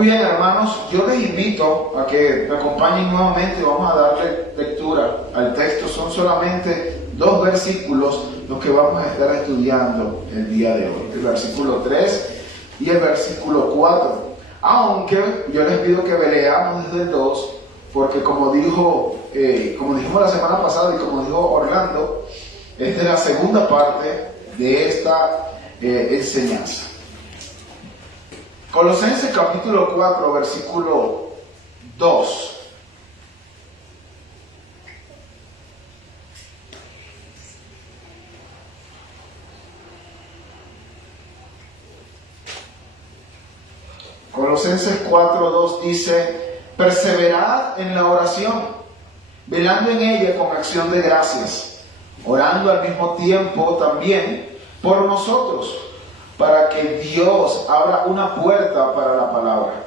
Muy bien, hermanos, yo les invito a que me acompañen nuevamente. Vamos a darle lectura al texto. Son solamente 2 versículos los que vamos a estar estudiando el día de hoy, el versículo 3 y el versículo 4. Aunque yo les pido que leamos desde el 2, porque como dijimos la semana pasada y como dijo Orlando, esta es la segunda parte de esta enseñanza. Colosenses capítulo 4, versículo 2. Colosenses 4, 2 dice: perseverad en la oración, velando en ella con acción de gracias, orando al mismo tiempo también por nosotros, para que Dios abra una puerta para la palabra,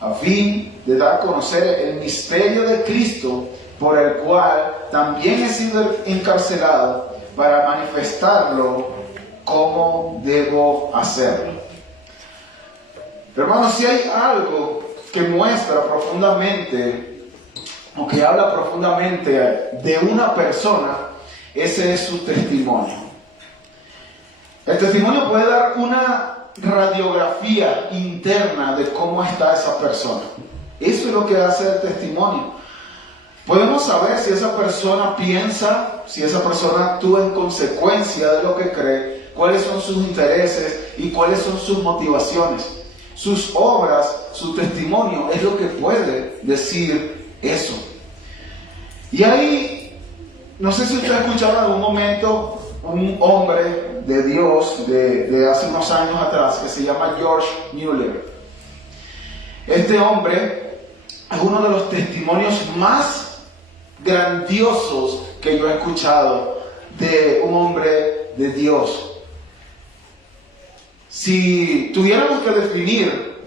a fin de dar a conocer el misterio de Cristo, por el cual también he sido encarcelado, para manifestarlo como debo hacerlo. Hermanos, si hay algo que muestra profundamente, o que habla profundamente de una persona, ese es su testimonio. El testimonio puede dar una radiografía interna de cómo está esa persona. Eso es lo que hace el testimonio. Podemos saber si esa persona piensa, si esa persona actúa en consecuencia de lo que cree, cuáles son sus intereses y cuáles son sus motivaciones. Sus obras, su testimonio es lo que puede decir eso. Y ahí, no sé si usted ha escuchado en algún momento un hombre de Dios de hace unos años atrás que se llama George Mueller. Este hombre es uno de los testimonios más grandiosos que yo he escuchado de un hombre de Dios. Si tuviéramos que definir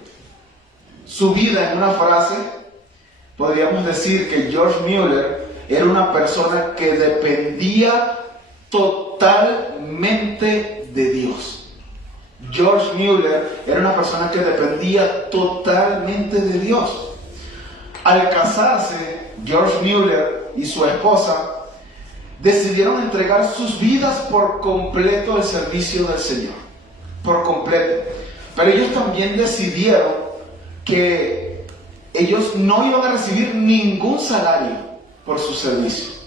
su vida en una frase, podríamos decir que George Mueller era una persona que dependía totalmente de Dios. George Mueller era una persona que dependía totalmente de Dios. Al casarse, George Mueller y su esposa decidieron entregar sus vidas por completo al servicio del Señor. Por completo. Pero ellos también decidieron que ellos no iban a recibir ningún salario por su servicio.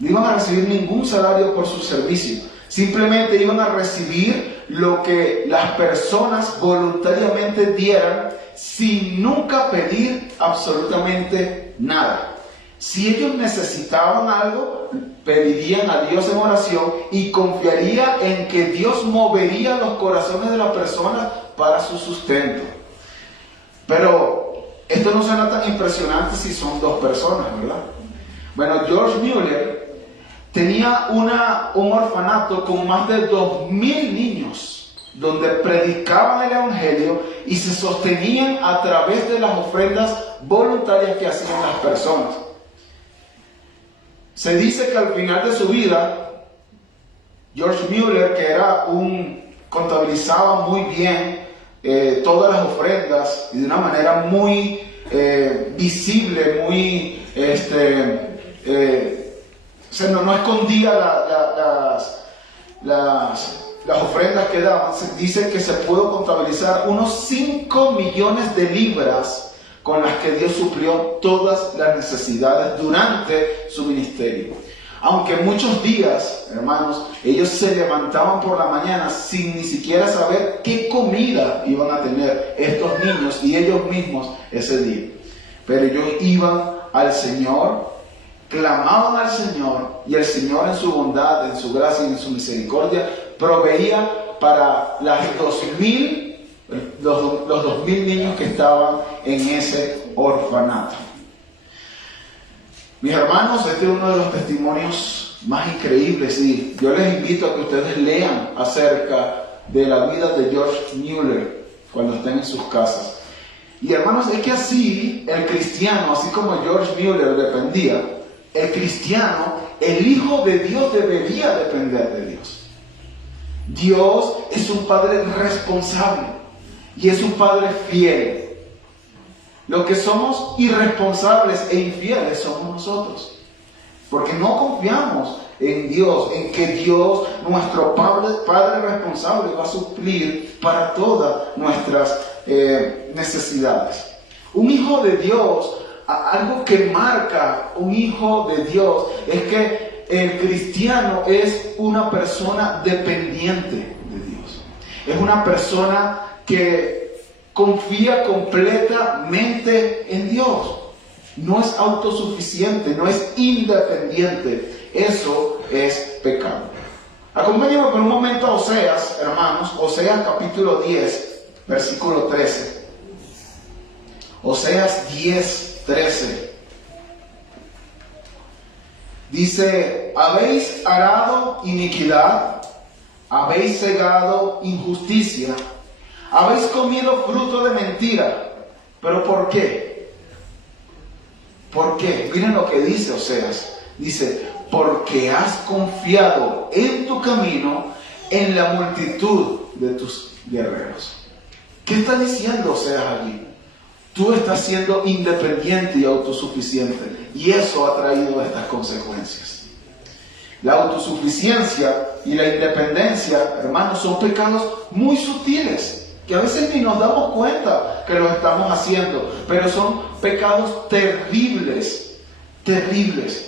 No iban a recibir ningún salario por su servicio. Simplemente iban a recibir lo que las personas voluntariamente dieran, sin nunca pedir absolutamente nada. Si ellos necesitaban algo, pedirían a Dios en oración y confiaría en que Dios movería los corazones de las personas para su sustento. Pero esto no suena tan impresionante si son 2 personas, ¿verdad? Bueno, George Mueller tenía un orfanato con más de 2,000 niños, donde predicaban el Evangelio y se sostenían a través de las ofrendas voluntarias que hacían las personas. Se dice que al final de su vida, George Mueller, que contabilizaba muy bien todas las ofrendas y de una manera muy visible, muy no escondía las ofrendas que daban. Se dice que se pudo contabilizar unos 5 millones de libras con las que Dios suplió todas las necesidades durante su ministerio. Aunque muchos días, hermanos, ellos se levantaban por la mañana sin ni siquiera saber qué comida iban a tener estos niños y ellos mismos ese día. Pero ellos iban al Señor, clamaban al Señor, y el Señor en su bondad, en su gracia y en su misericordia proveía para los 2,000 niños que estaban en ese orfanato. Mis hermanos, este es uno de los testimonios más increíbles, y yo les invito a que ustedes lean acerca de la vida de George Mueller cuando estén en sus casas. Y hermanos, es que así el cristiano, así como George Mueller dependía, el cristiano, el Hijo de Dios, debería depender de Dios. Dios es un Padre responsable y es un Padre fiel. Los que somos irresponsables e infieles somos nosotros. Porque no confiamos en Dios, en que Dios, nuestro Padre responsable, va a suplir para todas nuestras necesidades. Un hijo de Dios, algo que marca un hijo de Dios, es que el cristiano es una persona dependiente de Dios. Es una persona que confía completamente en Dios. No es autosuficiente, no es independiente. Eso es pecado. Acompáñenme por un momento a Oseas, hermanos. Oseas capítulo 10, versículo 13. Oseas 10, 13. Dice: habéis arado iniquidad, habéis segado injusticia, habéis comido fruto de mentira. ¿Pero por qué? ¿Por qué? Miren lo que dice Oseas. Dice: porque has confiado en tu camino en la multitud de tus guerreros. ¿Qué está diciendo Oseas allí? Tú estás siendo independiente y autosuficiente, y eso ha traído estas consecuencias. La autosuficiencia y la independencia, hermanos, son pecados muy sutiles, que a veces ni nos damos cuenta que lo estamos haciendo, pero son pecados terribles, terribles.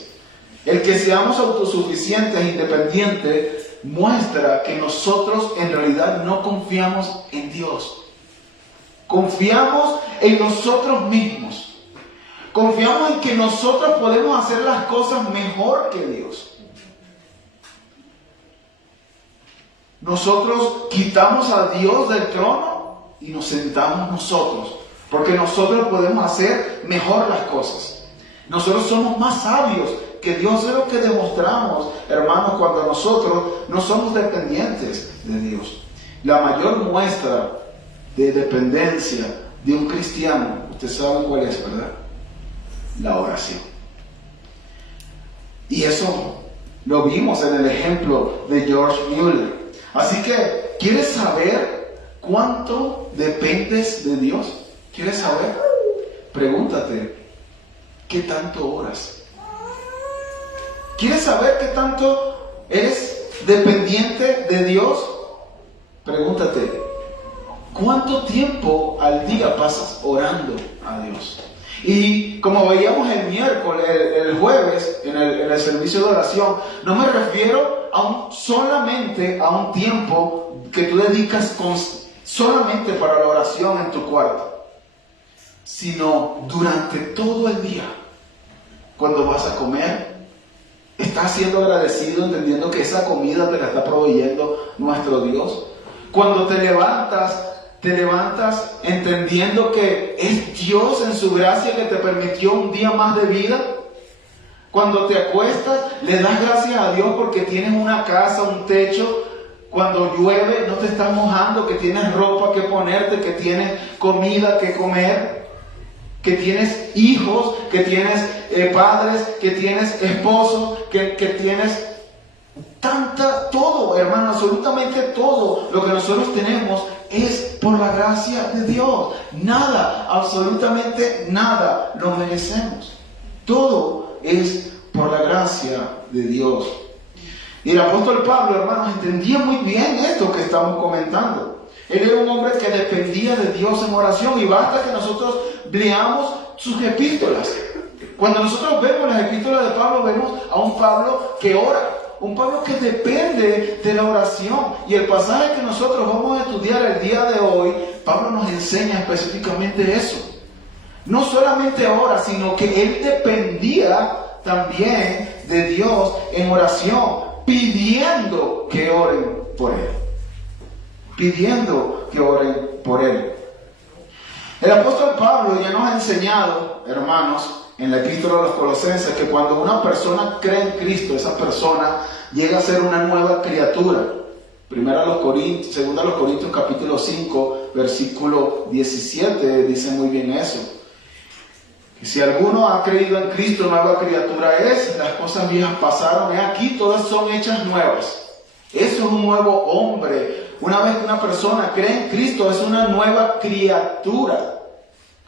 El que seamos autosuficientes e independientes muestra que nosotros en realidad no confiamos en Dios. Confiamos en nosotros mismos. Confiamos en que nosotros podemos hacer las cosas mejor que Dios. Nosotros quitamos a Dios del trono y nos sentamos nosotros, porque nosotros podemos hacer mejor las cosas. Nosotros somos más sabios que Dios. Es lo que demostramos, hermanos, cuando nosotros no somos dependientes de Dios. La mayor muestra de dependencia de un cristiano, ustedes saben cuál es, ¿verdad? La oración. Y eso lo vimos en el ejemplo de George Mueller. Así que, ¿quieres saber cuánto dependes de Dios? ¿Quieres saber? Pregúntate, ¿qué tanto oras? ¿Quieres saber qué tanto eres dependiente de Dios? Pregúntate, ¿cuánto tiempo al día pasas orando a Dios? Y como veíamos el miércoles, el jueves, en el servicio de oración, no me refiero solamente a un tiempo que tú dedicas solamente para la oración en tu cuarto, sino durante todo el día. Cuando vas a comer, estás siendo agradecido, entendiendo que esa comida te la está proveyendo nuestro Dios. Cuando te levantas entendiendo que es Dios en su gracia que te permitió un día más de vida. Cuando te acuestas, le das gracias a Dios porque tienes una casa, un techo. Cuando llueve, no te estás mojando, que tienes ropa que ponerte, que tienes comida que comer, que tienes hijos, que tienes padres, que tienes esposos, que tienes todo, hermano, absolutamente todo lo que nosotros tenemos es por la gracia de Dios. Nada, absolutamente nada lo merecemos. Todo es por la gracia de Dios. Y el apóstol Pablo, hermanos, entendía muy bien esto que estamos comentando. Él era un hombre que dependía de Dios en oración, y basta que nosotros leamos sus epístolas. Cuando nosotros vemos las epístolas de Pablo, vemos a un Pablo que ora. Un Pablo que depende de la oración. Y el pasaje que nosotros vamos a estudiar el día de hoy, Pablo nos enseña específicamente eso. No solamente ora, sino que él dependía también de Dios en oración, pidiendo que oren por él. Pidiendo que oren por él. El apóstol Pablo ya nos ha enseñado, hermanos, en la epístola de los Colosenses, que cuando una persona cree en Cristo, esa persona llega a ser una nueva criatura. Segunda a los Corintios capítulo 5, versículo 17, dice muy bien eso. Que si alguno ha creído en Cristo, nueva criatura es, las cosas viejas pasaron, aquí todas son hechas nuevas. Eso es un nuevo hombre. Una vez que una persona cree en Cristo, es una nueva criatura.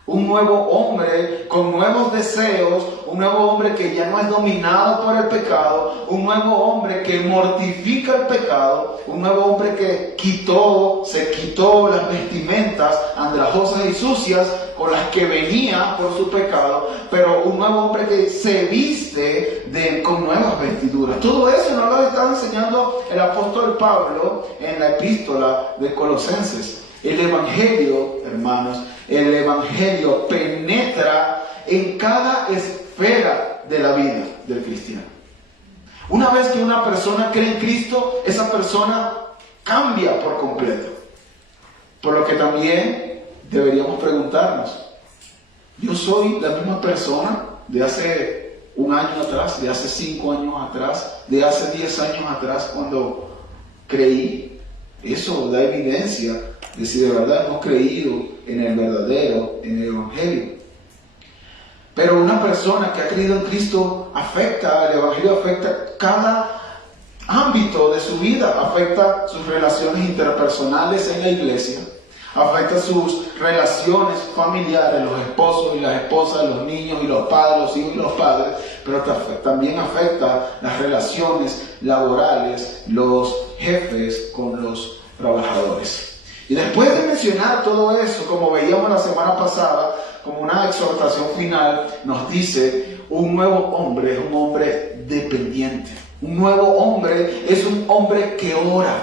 Un nuevo hombre con nuevos deseos, un nuevo hombre que ya no es dominado por el pecado, un nuevo hombre que mortifica el pecado, un nuevo hombre que se quitó las vestimentas andrajosas y sucias con las que venía por su pecado, pero un nuevo hombre que se viste con nuevas vestiduras. Todo eso nos lo está enseñando el apóstol Pablo en la epístola de Colosenses. El Evangelio, hermanos, el Evangelio penetra en cada esfera de la vida del cristiano. Una vez que una persona cree en Cristo, esa persona cambia por completo. Por lo que también deberíamos preguntarnos, ¿yo soy la misma persona de hace un año atrás, de hace 5 años atrás, de hace 10 años atrás cuando creí? Eso da evidencia de si de verdad hemos creído en el verdadero, en el Evangelio. Pero una persona que ha creído en Cristo el Evangelio afecta cada ámbito de su vida, afecta sus relaciones interpersonales en la iglesia, afecta sus relaciones familiares, los esposos y las esposas, los niños y los padres, los hijos y los padres, pero también afecta las relaciones laborales, los jefes con los trabajadores. Y después de mencionar todo eso, como veíamos la semana pasada, como una exhortación final, nos dice, un nuevo hombre es un hombre dependiente. Un nuevo hombre es un hombre que ora.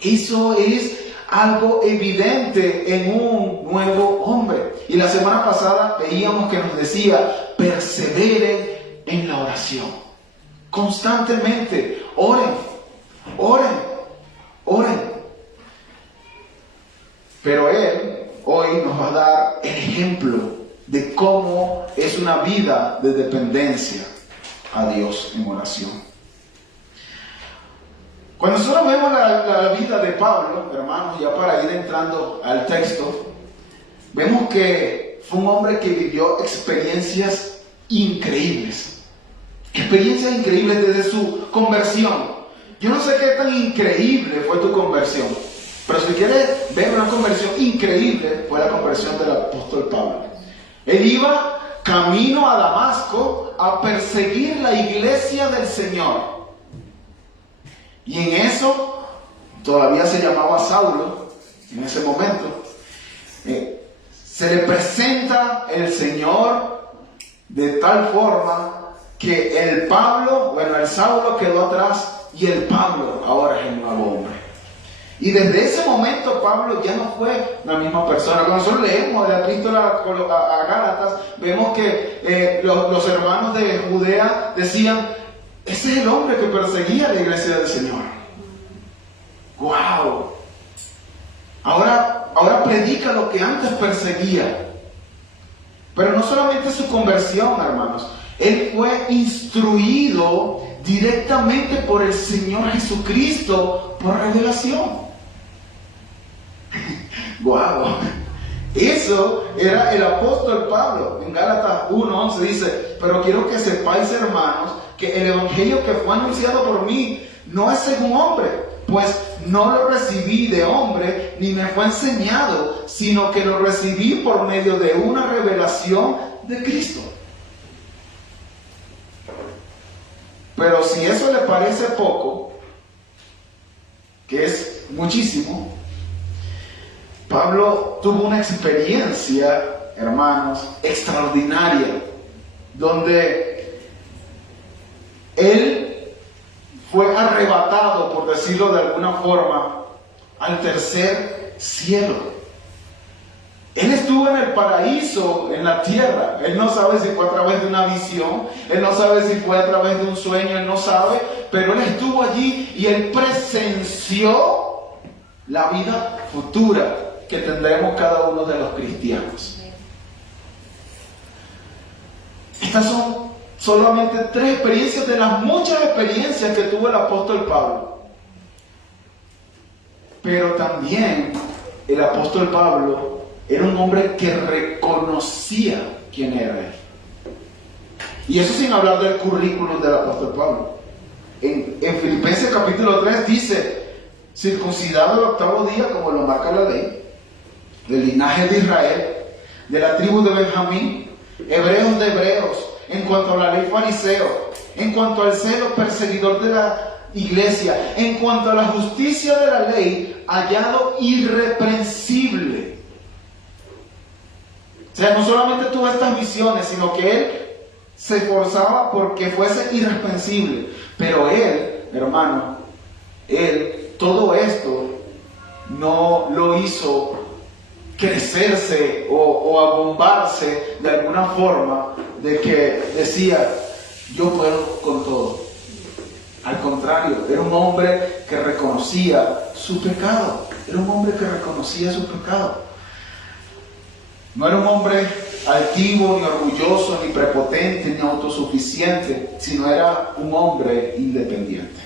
Eso es algo evidente en un nuevo hombre. Y la semana pasada veíamos que nos decía, perseveren en la oración. Constantemente, oren, oren, oren. Pero Él hoy nos va a dar el ejemplo de cómo es una vida de dependencia a Dios en oración. Cuando nosotros vemos la vida de Pablo, hermanos, ya para ir entrando al texto, vemos que fue un hombre que vivió experiencias increíbles. Experiencias increíbles desde su conversión. Yo no sé qué tan increíble fue tu conversión. Pero si quieres ver una conversión increíble, fue la conversión del apóstol Pablo. Él iba camino a Damasco a perseguir la iglesia del Señor. Y en eso, todavía se llamaba Saulo, en ese momento, se le presenta el Señor de tal forma que el Saulo quedó atrás y el Pablo ahora es el nuevo hombre. Y desde ese momento Pablo ya no fue la misma persona. Cuando nosotros leemos la epístola a Gálatas, vemos que los hermanos de Judea decían, ese es el hombre que perseguía la iglesia del Señor. ¡Wow! Ahora predica lo que antes perseguía. Pero no solamente su conversión, hermanos. Él fue instruido directamente por el Señor Jesucristo por revelación. ¡Wow! Eso era el apóstol Pablo. En Gálatas 1:11 dice, pero quiero que sepáis, hermanos, que el evangelio que fue anunciado por mí no es según hombre, pues no lo recibí de hombre, ni me fue enseñado, sino que lo recibí por medio de una revelación de Cristo. Pero si eso le parece poco, que es muchísimo, Pablo tuvo una experiencia, hermanos, extraordinaria, donde él fue arrebatado, por decirlo de alguna forma, al tercer cielo. Él estuvo en el paraíso, en la tierra. Él no sabe si fue a través de una visión, él no sabe si fue a través de un sueño, él no sabe, pero él estuvo allí y él presenció la vida futura que tendremos cada uno de los cristianos. Estas son solamente 3 experiencias de las muchas experiencias que tuvo el apóstol Pablo. Pero también el apóstol Pablo era un hombre que reconocía quién era él. Y eso sin hablar del currículum del apóstol Pablo. En Filipenses capítulo 3 dice, circuncidado el 8º día, como lo marca la ley, del linaje de Israel, de la tribu de Benjamín, hebreos de hebreos, en cuanto a la ley fariseo, en cuanto al celo perseguidor de la iglesia, en cuanto a la justicia de la ley, hallado irreprensible. O sea, no solamente tuvo estas visiones, sino que él se esforzaba porque fuese irreprensible. Pero él, hermano, él, todo esto no lo hizo crecerse o abombarse de alguna forma de que decía, yo puedo con todo. Al contrario, era un hombre que reconocía su pecado. Era un hombre que reconocía su pecado. No era un hombre altivo, ni orgulloso, ni prepotente, ni autosuficiente, sino era un hombre independiente.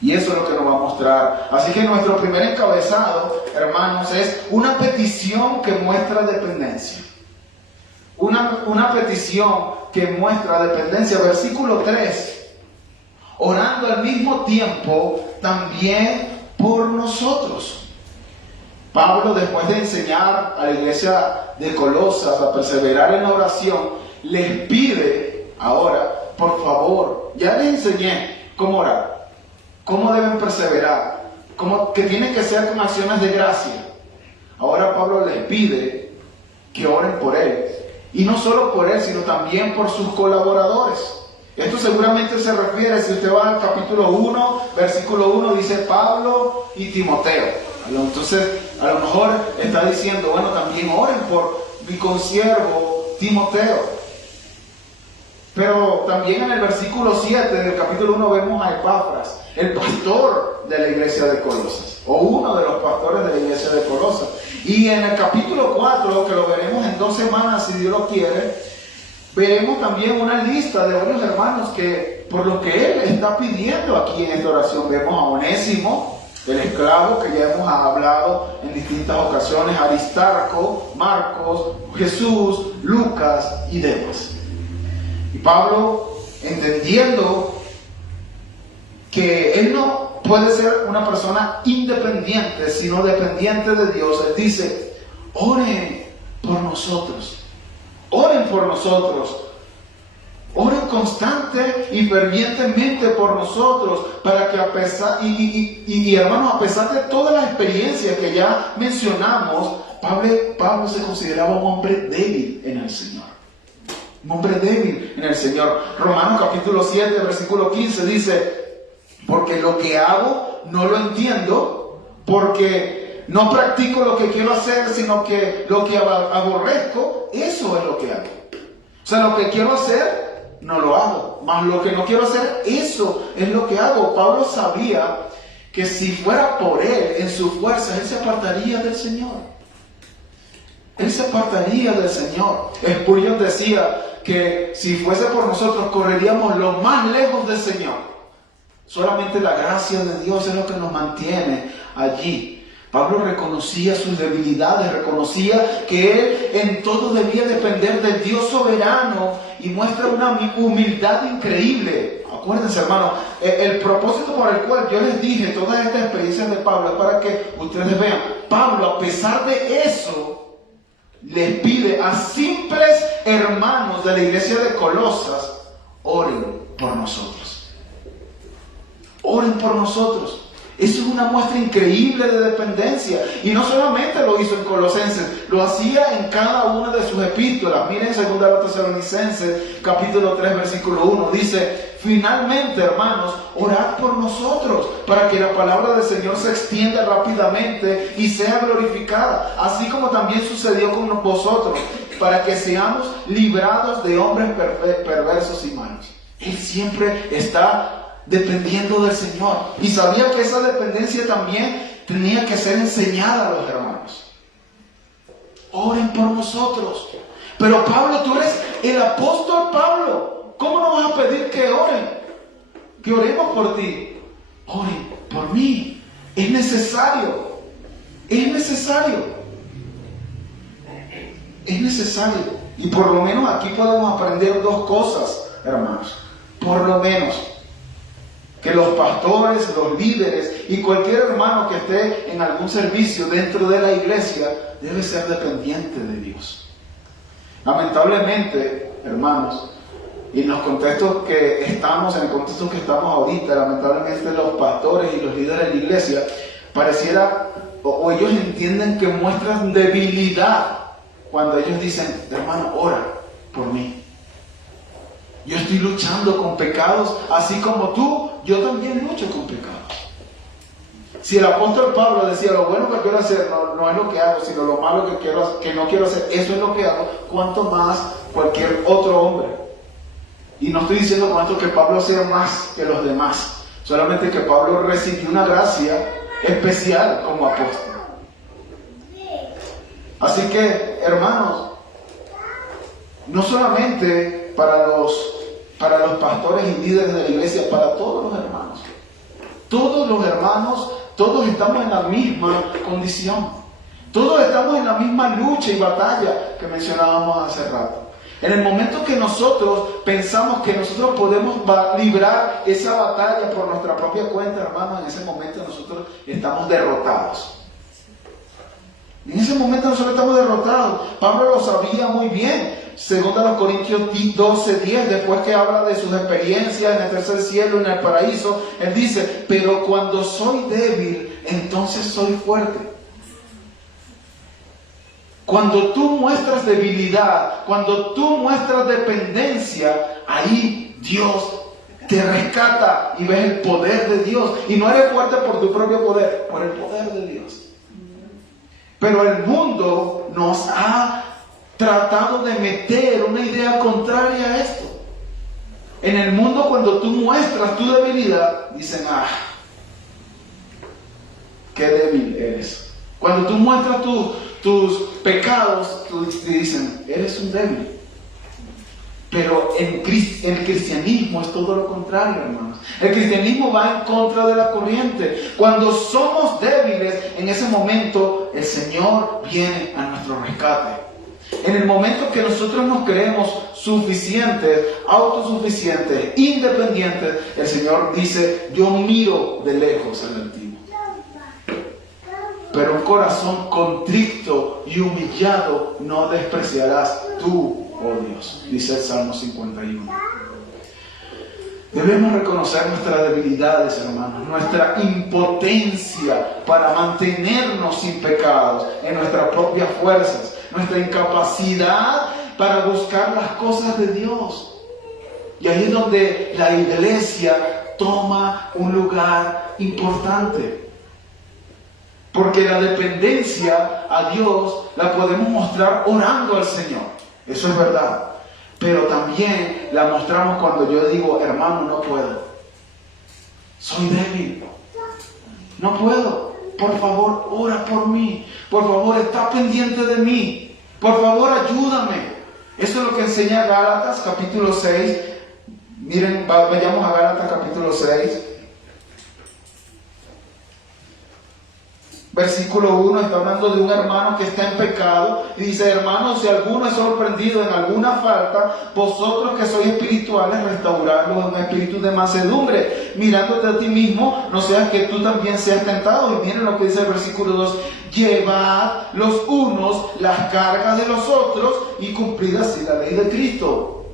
Y eso es lo que nos va a mostrar. Así que nuestro primer encabezado, hermanos, es una petición que muestra dependencia. Una petición que muestra dependencia. Versículo 3. Orando al mismo tiempo también por nosotros. Pablo, después de enseñar a la iglesia de Colosas a perseverar en la oración, les pide ahora, por favor, ya les enseñé cómo orar, cómo deben perseverar, que tiene que ser con acciones de gracia. Ahora Pablo les pide que oren por él. Y no solo por él, sino también por sus colaboradores. Esto seguramente se refiere, si usted va al capítulo 1, versículo 1, dice Pablo y Timoteo. Entonces, a lo mejor está diciendo, bueno, también oren por mi consiervo Timoteo. Pero también en el versículo 7 del capítulo 1 vemos a Epafras, el pastor de la iglesia de Colosas, o uno de los pastores de la iglesia de Colosas. Y en el capítulo 4, que lo veremos en 2 semanas, si Dios lo quiere, veremos también una lista de varios hermanos que, por lo que él está pidiendo aquí en esta oración. Vemos a Onésimo, el esclavo que ya hemos hablado en distintas ocasiones, Aristarco, Marcos, Jesús, Lucas y Demas. Y Pablo, entendiendo que él no puede ser una persona independiente, sino dependiente de Dios, él dice, oren por nosotros, oren por nosotros, oren constante y fervientemente por nosotros, para que a pesar, y hermanos, a pesar de todas las experiencias que ya mencionamos, Pablo se consideraba un hombre débil en el Señor. Un hombre débil en el Señor. Romanos capítulo 7, versículo 15 dice, porque lo que hago no lo entiendo, porque no practico lo que quiero hacer, sino que lo que aborrezco, eso es lo que hago. O sea, lo que quiero hacer, no lo hago. Mas lo que no quiero hacer, eso es lo que hago. Pablo sabía que si fuera por él, en sus fuerzas, él se apartaría del Señor. Él se apartaría del Señor. Spurgeon decía que si fuese por nosotros, correríamos lo más lejos del Señor. Solamente la gracia de Dios es lo que nos mantiene allí. Pablo reconocía sus debilidades, reconocía que él en todo debía depender del Dios soberano y muestra una humildad increíble. Acuérdense, hermano, el propósito por el cual yo les dije todas estas experiencias de Pablo es para que ustedes vean. Pablo, a pesar de eso, les pide a simples hermanos de la iglesia de Colosas, oren por nosotros. Oren por nosotros. Eso es una muestra increíble de dependencia. Y no solamente lo hizo en Colosenses, lo hacía en cada una de sus epístolas. Miren 2 Tesalonicenses, capítulo 3, versículo 1. Dice, finalmente, hermanos, orad por nosotros, para que la palabra del Señor se extienda rápidamente y sea glorificada, así como también sucedió con vosotros, para que seamos librados de hombres perversos y malos. Él siempre está dependiendo del Señor. Y sabía que esa dependencia también tenía que ser enseñada a los hermanos. Oren por nosotros. Pero Pablo, tú eres el apóstol Pablo. ¿Cómo no vas a pedir que oren? Que oremos por ti. Oren por mí. Es necesario. Es necesario. Es necesario. Y por lo menos aquí podemos aprender dos cosas, hermanos. Por lo menos que los pastores, los líderes y cualquier hermano que esté en algún servicio dentro de la iglesia debe ser dependiente de Dios. Lamentablemente, hermanos, y en los contextos que estamos, en el contexto que estamos ahorita, lamentablemente los pastores y los líderes de la iglesia, pareciera, o ellos entienden que muestran debilidad cuando ellos dicen, hermano, ora por mí. Yo estoy luchando con pecados, así como tú, yo también lucho con pecados. Si el apóstol Pablo decía, lo bueno que quiero hacer no es lo que hago, sino lo malo que no quiero hacer, eso es lo que hago, cuanto más cualquier otro hombre. Y no estoy diciendo con esto que Pablo sea más que los demás, solamente que Pablo recibió una gracia especial como apóstol. Así que, hermanos, no solamente para los pastores y líderes de la iglesia, para todos los hermanos. Todos los hermanos, todos estamos en la misma condición. Todos estamos en la misma lucha y batalla que mencionábamos hace rato. En el momento que nosotros pensamos que nosotros podemos librar esa batalla por nuestra propia cuenta, hermanos, en ese momento nosotros estamos derrotados. En ese momento nosotros estamos derrotados. Pablo lo sabía muy bien. Según a los Corintios 12:10, después que habla de sus experiencias en el tercer cielo, en el paraíso, él dice, pero cuando soy débil, entonces soy fuerte. Cuando tú muestras debilidad, cuando tú muestras dependencia, ahí Dios te rescata y ves el poder de Dios. Y no eres fuerte por tu propio poder, por el poder de Dios. Pero el mundo nos ha tratado de meter una idea contraria a esto. En el mundo, cuando tú muestras tu debilidad, dicen, qué débil eres. Cuando tú muestras tus pecados, te dicen, eres un débil. Pero el cristianismo es todo lo contrario, hermanos. El cristianismo va en contra de la corriente. Cuando somos débiles, en ese momento el Señor viene a nuestro rescate. En el momento que nosotros nos creemos suficientes, autosuficientes, independientes, el Señor dice, yo miro de lejos al altivo. Pero un corazón contrito y humillado no despreciarás tú, oh Dios, dice el Salmo 51. Debemos reconocer nuestras debilidades, hermanos, nuestra impotencia para mantenernos sin pecados en nuestras propias fuerzas, nuestra incapacidad para buscar las cosas de Dios. Y ahí es donde la iglesia toma un lugar importante. Porque la dependencia a Dios la podemos mostrar orando al Señor. Eso es verdad. Pero también la mostramos cuando yo digo, hermano, no puedo. Soy débil. No puedo. Por favor, ora por mí. Por favor, está pendiente de mí. Por favor, ayúdame. Eso es lo que enseña Gálatas, capítulo 6. Miren, vayamos a Gálatas, capítulo 6. Versículo 1 está hablando de un hermano que está en pecado y dice, hermanos, si alguno es sorprendido en alguna falta, vosotros que sois espirituales, restauradlo en un espíritu de mansedumbre, mirándote a ti mismo, no seas que tú también seas tentado. Y miren lo que dice el versículo 2, llevad los unos las cargas de los otros y cumplid así la ley de Cristo.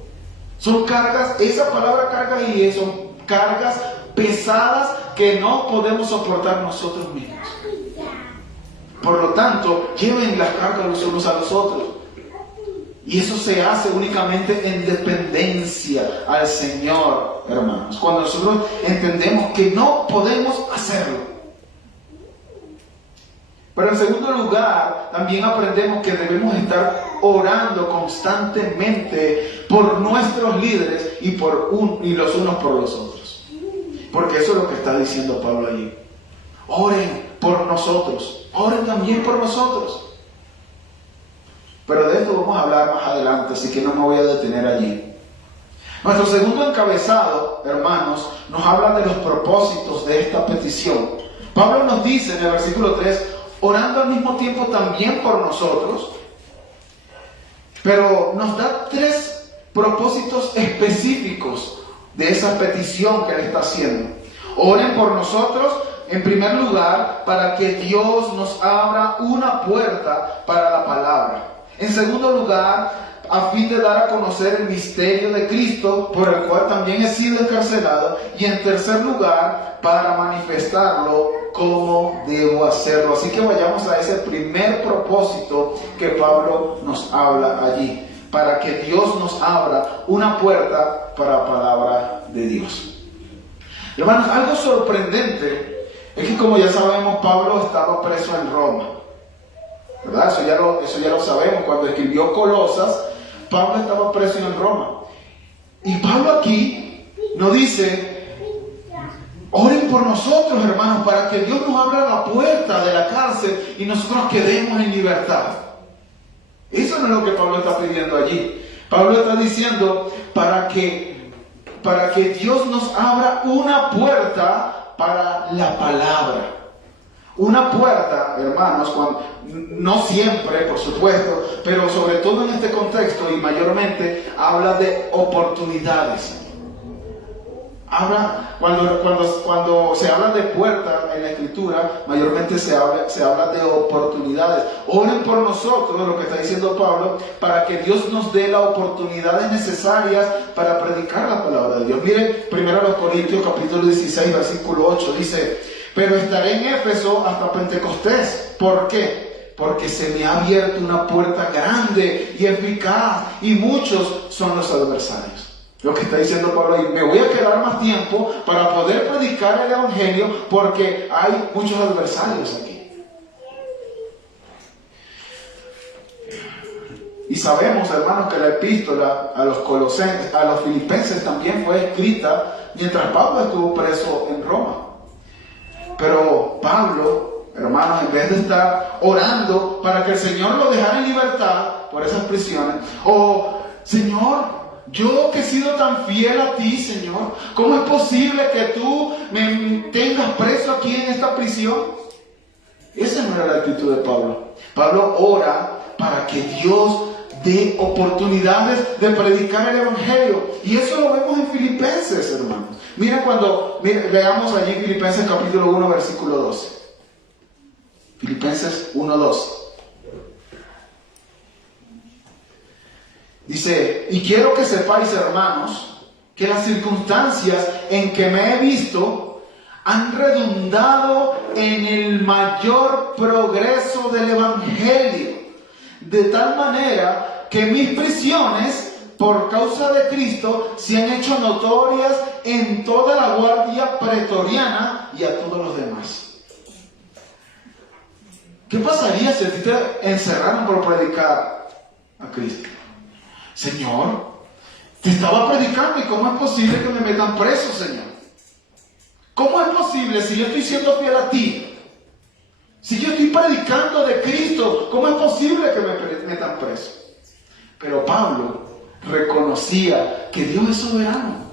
Son cargas, esa palabra cargas y son cargas pesadas que no podemos soportar nosotros mismos. Por lo tanto, lleven las cargas los unos a los otros. Y eso se hace únicamente en dependencia al Señor, hermanos. Cuando nosotros entendemos que no podemos hacerlo. Pero en segundo lugar, también aprendemos que debemos estar orando constantemente por nuestros líderes y los unos por los otros. Porque eso es lo que está diciendo Pablo allí. Oren por nosotros. Oren también por nosotros. Pero de esto vamos a hablar más adelante, así que no me voy a detener allí. Nuestro segundo encabezado, hermanos, nos habla de los propósitos de esta petición. Pablo nos dice en el versículo 3, orando al mismo tiempo también por nosotros, pero nos da 3 propósitos específicos de esa petición que él está haciendo. Oren por nosotros, en primer lugar, para que Dios nos abra una puerta para la palabra. En segundo lugar, a fin de dar a conocer el misterio de Cristo, por el cual también he sido encarcelado, y en tercer lugar, para manifestarlo cómo debo hacerlo. Así que vayamos a ese primer propósito que Pablo nos habla allí, para que Dios nos abra una puerta para la palabra de Dios. Hermanos, algo sorprendente es que, como ya sabemos, Pablo estaba preso en Roma, ¿verdad? Eso ya lo sabemos. Cuando escribió Colosas, Pablo estaba preso en Roma. Y Pablo aquí nos dice: oren por nosotros, hermanos, para que Dios nos abra la puerta de la cárcel y nosotros quedemos en libertad. Eso no es lo que Pablo está pidiendo allí. Pablo está diciendo para que Dios nos abra una puerta para la palabra. Una puerta, hermanos, no siempre, por supuesto, pero sobre todo en este contexto y mayormente, habla de oportunidades. Cuando se habla de puerta en la Escritura, mayormente se habla de oportunidades. Oren por nosotros, lo que está diciendo Pablo, para que Dios nos dé las oportunidades necesarias para predicar la palabra de Dios. Miren, 1 Corintios capítulo 16, versículo 8, dice: pero estaré en Éfeso hasta Pentecostés. ¿Por qué? Porque se me ha abierto una puerta grande y eficaz, y muchos son los adversarios. Lo que está diciendo Pablo ahí: me voy a quedar más tiempo para poder predicar el Evangelio, porque hay muchos adversarios aquí. Y sabemos, hermanos, que la epístola a los colosenses, a los filipenses, también fue escrita mientras Pablo estuvo preso en Roma. Pero Pablo, hermanos, en vez de estar orando para que el Señor lo dejara en libertad por esas prisiones, Señor, yo que he sido tan fiel a ti, Señor, ¿cómo es posible que tú me tengas preso aquí en esta prisión? Esa no era la actitud de Pablo. Pablo ora para que Dios dé oportunidades de predicar el Evangelio. Y eso lo vemos en Filipenses, hermanos. Mira veamos allí Filipenses capítulo 1, versículo 12. Filipenses 1, 12. Dice: y quiero que sepáis, hermanos, que las circunstancias en que me he visto han redundado en el mayor progreso del Evangelio, de tal manera que mis prisiones por causa de Cristo se han hecho notorias en toda la guardia pretoriana y a todos los demás. ¿Qué pasaría si a ti te encerraran por predicar a Cristo? Señor, te estaba predicando, ¿y cómo es posible que me metan preso, Señor? ¿Cómo es posible, si yo estoy siendo fiel a ti? Si yo estoy predicando de Cristo, ¿cómo es posible que me metan preso? Pero Pablo reconocía que Dios es soberano.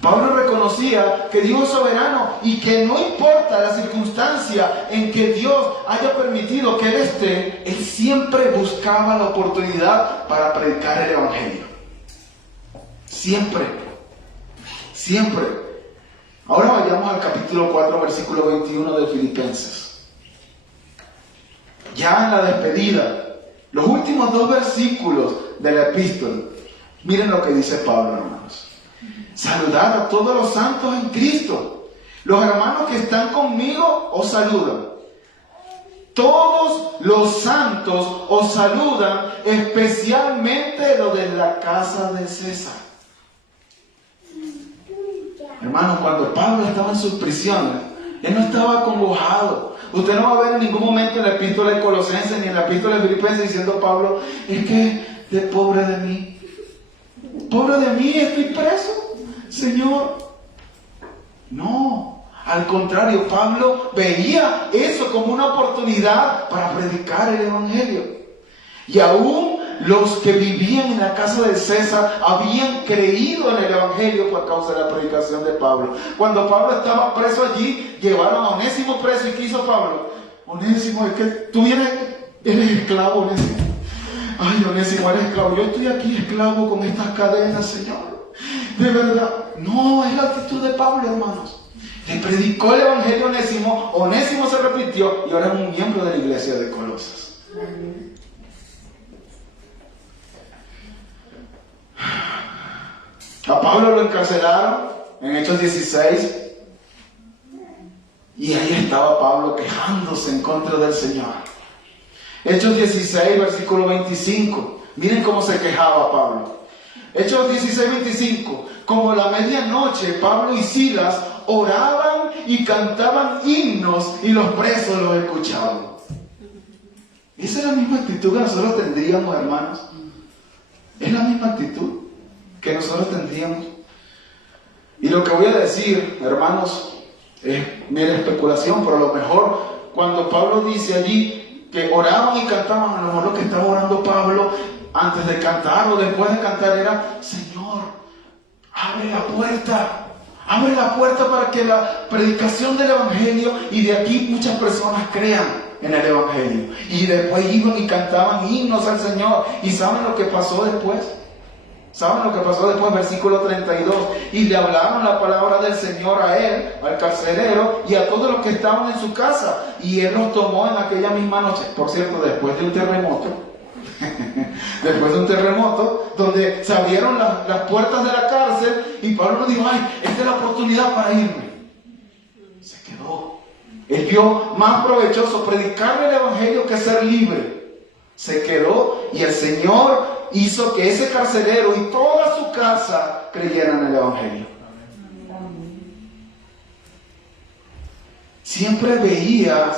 Pablo reconocía que Dios es soberano y que no importa la circunstancia en que Dios haya permitido que él esté, él siempre buscaba la oportunidad para predicar el Evangelio. Siempre. Siempre. Ahora vayamos al capítulo 4, versículo 21 de Filipenses. Ya en la despedida, los últimos 2 versículos de la epístola. Miren lo que dice Pablo, hermanos. Saludad a todos los santos en Cristo. Los hermanos que están conmigo os saludan. Todos los santos os saludan, especialmente los de la casa de César. Hermanos, cuando Pablo estaba en sus prisiones, él no estaba acongojado. Usted no va a ver en ningún momento en la epístola de Colosenses ni en la epístola de Filipenses diciendo Pablo: es que pobre de mí. Pobre de mí, estoy preso, Señor. No, al contrario, Pablo veía eso como una oportunidad para predicar el Evangelio. Y aún los que vivían en la casa de César habían creído en el Evangelio por causa de la predicación de Pablo. Cuando Pablo estaba preso allí, llevaron a Onésimo preso. ¿Y qué hizo Pablo? Onésimo, es que tú eres esclavo, Onésimo. Ay, Onésimo, eres esclavo. Yo estoy aquí esclavo con estas cadenas, Señor. De verdad. No, es la actitud de Pablo, hermanos. Le predicó el Evangelio a Onésimo. Onésimo se repitió y ahora es un miembro de la iglesia de Colosas. A Pablo lo encarcelaron en Hechos 16. Y ahí estaba Pablo quejándose en contra del Señor. Hechos 16, versículo 25. Miren cómo se quejaba Pablo. Hechos 16, 25. Como a la medianoche, Pablo y Silas oraban y cantaban himnos y los presos los escuchaban. Esa es la misma actitud que nosotros tendríamos, hermanos. Es la misma actitud que nosotros tendríamos. Y lo que voy a decir, hermanos, es mera especulación, pero a lo mejor cuando Pablo dice allí que oraban y cantaban, a lo mejor lo que estaba orando Pablo antes de cantar o después de cantar era: Señor, abre la puerta para que la predicación del Evangelio y de aquí muchas personas crean en el Evangelio. Y después iban y cantaban himnos al Señor. ¿Y saben lo que pasó después? ¿Saben lo que pasó después? Versículo 32. Y le hablaron la palabra del Señor a él, al carcelero, y a todos los que estaban en su casa. Y él los tomó en aquella misma noche. Por cierto, después de un terremoto. Después de un terremoto, donde se abrieron las puertas de la cárcel. Y Pablo nos dijo: ay, esta es la oportunidad para irme. Se quedó. Él vio más provechoso predicarle el Evangelio que ser libre. Se quedó y el Señor hizo que ese carcelero y toda su casa creyeran en el Evangelio. Siempre veía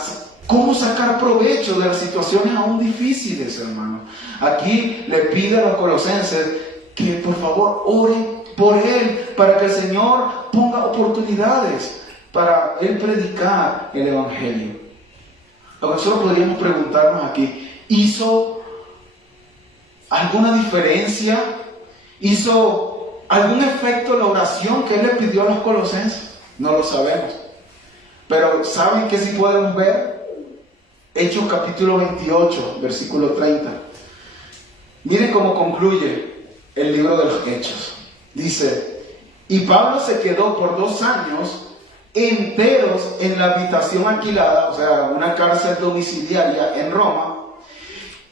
cómo sacar provecho de las situaciones aún difíciles, hermanos. Aquí le pide a los colosenses que por favor oren por él, para que el Señor ponga oportunidades para él predicar el Evangelio. Lo que nosotros podríamos preguntarnos aquí: ¿hizo alguna diferencia? ¿Hizo algún efecto la oración que él le pidió a los colosenses? No lo sabemos. Pero ¿saben qué sí podemos ver? Hechos capítulo 28, versículo 30. Miren cómo concluye el libro de los Hechos. Dice: y Pablo se quedó por 2 años enteros en la habitación alquilada, o sea, una cárcel domiciliaria en Roma.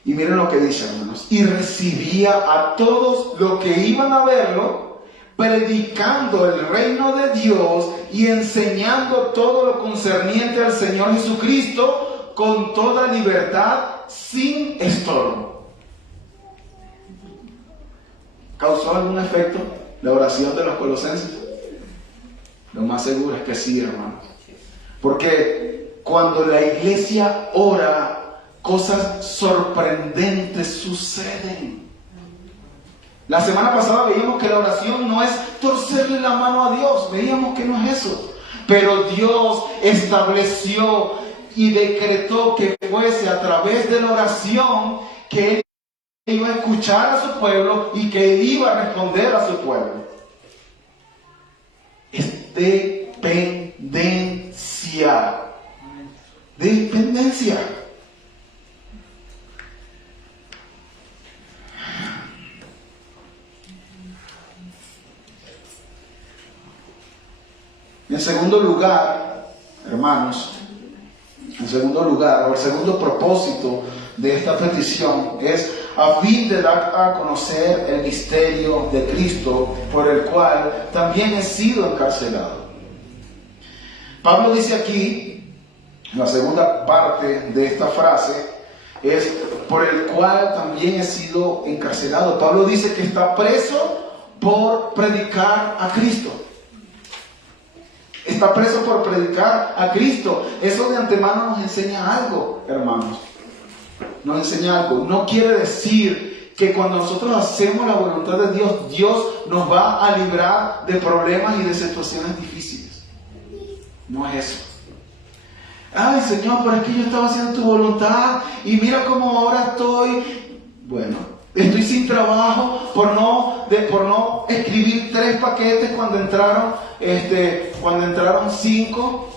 Y miren lo que dice, hermanos: y recibía a todos los que iban a verlo, predicando el reino de Dios y enseñando todo lo concerniente al Señor Jesucristo con toda libertad, sin estorbo. ¿Causó algún efecto la oración de los colosenses? Lo más seguro es que sí, hermanos. Porque cuando la iglesia ora, cosas sorprendentes suceden. La semana pasada veíamos que la oración no es torcerle la mano a Dios. Veíamos que no es eso. Pero Dios estableció y decretó que fuese a través de la oración que Él iba a escuchar a su pueblo y que Él iba a responder a su pueblo. Es dependencia. Dependencia. En segundo lugar, hermanos, el segundo propósito de esta petición es a fin de dar a conocer el misterio de Cristo, por el cual también he sido encarcelado. Pablo dice aquí, la segunda parte de esta frase es por el cual también he sido encarcelado. Pablo dice que está preso por predicar a Cristo. Está preso por predicar a Cristo. Eso de antemano nos enseña algo, hermanos. Nos enseña algo. No quiere decir que cuando nosotros hacemos la voluntad de Dios, Dios nos va a librar de problemas y de situaciones difíciles. No es eso. Ay, Señor, pero es que yo estaba haciendo tu voluntad y mira cómo ahora estoy. Bueno, estoy sin trabajo por no escribir 3 paquetes cuando entraron 5,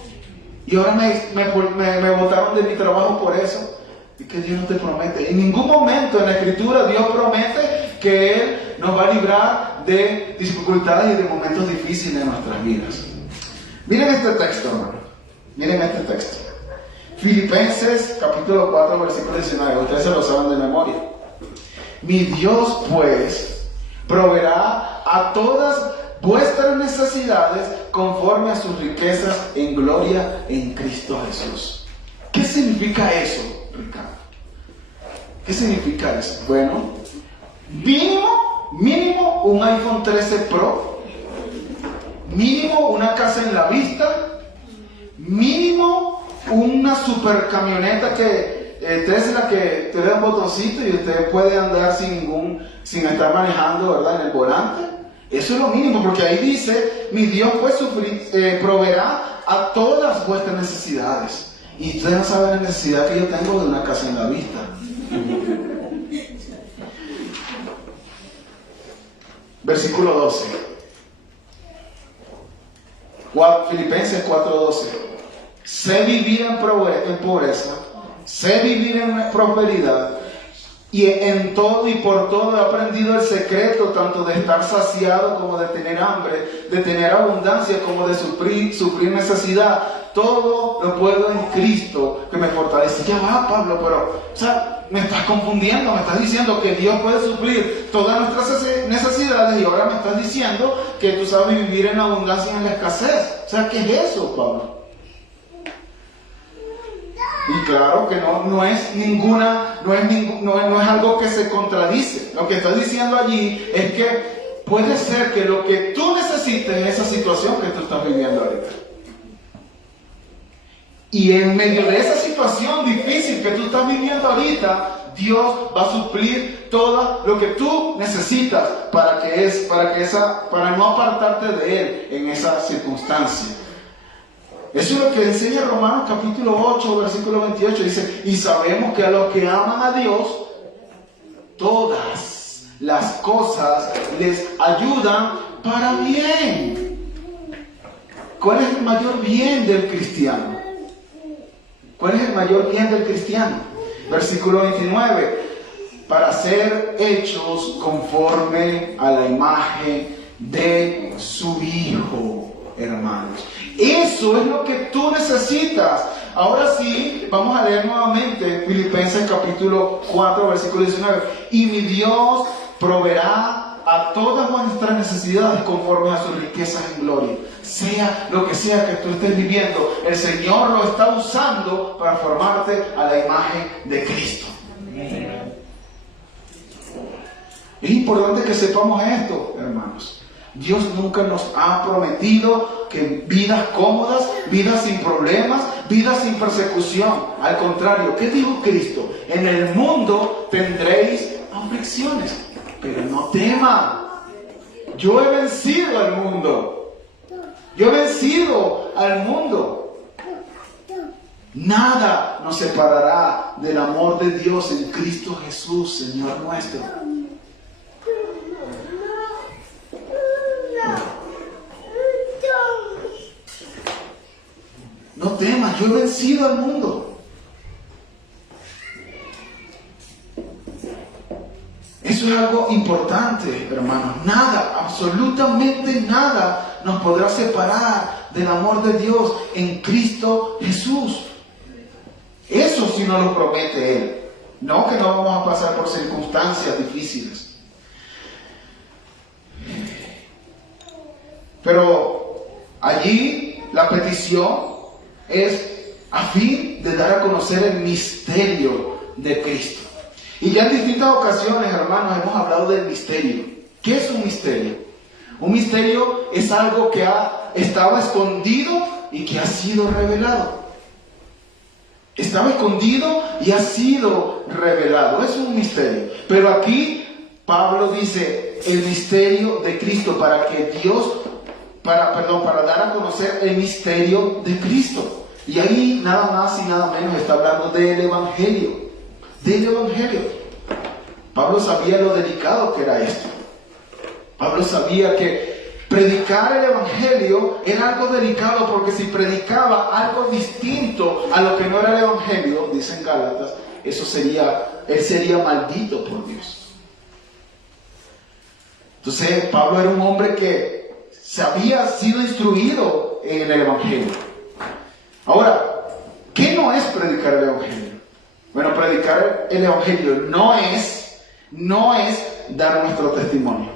y ahora me botaron de mi trabajo por eso. Y que Dios no te promete. En ningún momento en la Escritura Dios promete que Él nos va a librar de dificultades y de momentos difíciles en nuestras vidas. Miren este texto, hermano. Miren este texto. Filipenses capítulo 4, versículo 19. Ustedes se lo saben de memoria. Mi Dios, pues, proveerá a todas vuestras necesidades conforme a sus riquezas en gloria en Cristo Jesús. ¿Qué significa eso, Ricardo? ¿Qué significa eso? Bueno, mínimo un iPhone 13 Pro, mínimo una casa en la vista, mínimo una super camioneta que Tesla que te da un botoncito y usted puede andar sin estar manejando, ¿verdad?, en el volante. Eso es lo mínimo, porque ahí dice, mi Dios pues proveerá a todas vuestras necesidades. Y ustedes no saben la necesidad que yo tengo de una casa en la vista. Versículo 12. Filipenses 4:12. Sé vivir en pobreza, sé vivir en prosperidad, y en todo y por todo he aprendido el secreto tanto de estar saciado como de tener hambre, de tener abundancia como de sufrir necesidad. Todo lo puedo en Cristo que me fortalece. Ya va, Pablo, pero me estás confundiendo, me estás diciendo que Dios puede suplir todas nuestras necesidades y ahora me estás diciendo que tú sabes vivir en abundancia y en la escasez. ¿Qué es eso, Pablo? Y claro que no es algo que se contradice. Lo que está diciendo allí es que puede ser que lo que tú necesites en esa situación que tú estás viviendo ahorita. Y en medio de esa situación difícil que tú estás viviendo ahorita, Dios va a suplir todo lo que tú necesitas para no apartarte de Él en esa circunstancia. Eso es lo que enseña Romanos capítulo 8, versículo 28. Dice, y sabemos que a los que aman a Dios, todas las cosas les ayudan para bien. ¿Cuál es el mayor bien del cristiano? ¿Cuál es el mayor bien del cristiano? Versículo 29. Para ser hechos conforme a la imagen de su Hijo, hermanos. Eso es lo que tú necesitas. Ahora sí, vamos a leer nuevamente Filipenses capítulo 4, versículo 19. Y mi Dios proveerá a todas nuestras necesidades conforme a sus riquezas en gloria. Sea lo que sea que tú estés viviendo, el Señor lo está usando para formarte a la imagen de Cristo. Es importante que sepamos esto, hermanos. Dios nunca nos ha prometido que vidas cómodas, vidas sin problemas, vidas sin persecución. Al contrario, ¿qué dijo Cristo? En el mundo tendréis aflicciones, pero no teman. Yo he vencido al mundo. Yo he vencido al mundo. Nada nos separará del amor de Dios en Cristo Jesús, Señor nuestro. No temas, yo he vencido al mundo. Eso es algo importante, hermanos. Nada, absolutamente nada nos podrá separar del amor de Dios en Cristo Jesús. Eso sí nos lo promete Él. No que no vamos a pasar por circunstancias difíciles. Pero allí la petición es a fin de dar a conocer el misterio de Cristo. Y ya en distintas ocasiones, hermanos, hemos hablado del misterio. ¿Qué es un misterio? Un misterio es algo que estaba escondido y que ha sido revelado. Estaba escondido y ha sido revelado. Es un misterio. Pero aquí Pablo dice el misterio de Cristo para dar a conocer el misterio de Cristo. Y ahí nada más y nada menos está hablando del Evangelio. Del Evangelio. Pablo sabía lo delicado que era esto. Pablo sabía que predicar el Evangelio era algo delicado, porque si predicaba algo distinto a lo que no era el Evangelio, dicen Gálatas, él sería maldito por Dios. Entonces Pablo era un hombre que se había sido instruido en el Evangelio. Ahora, ¿qué no es predicar el Evangelio? Bueno, predicar el Evangelio no es dar nuestro testimonio.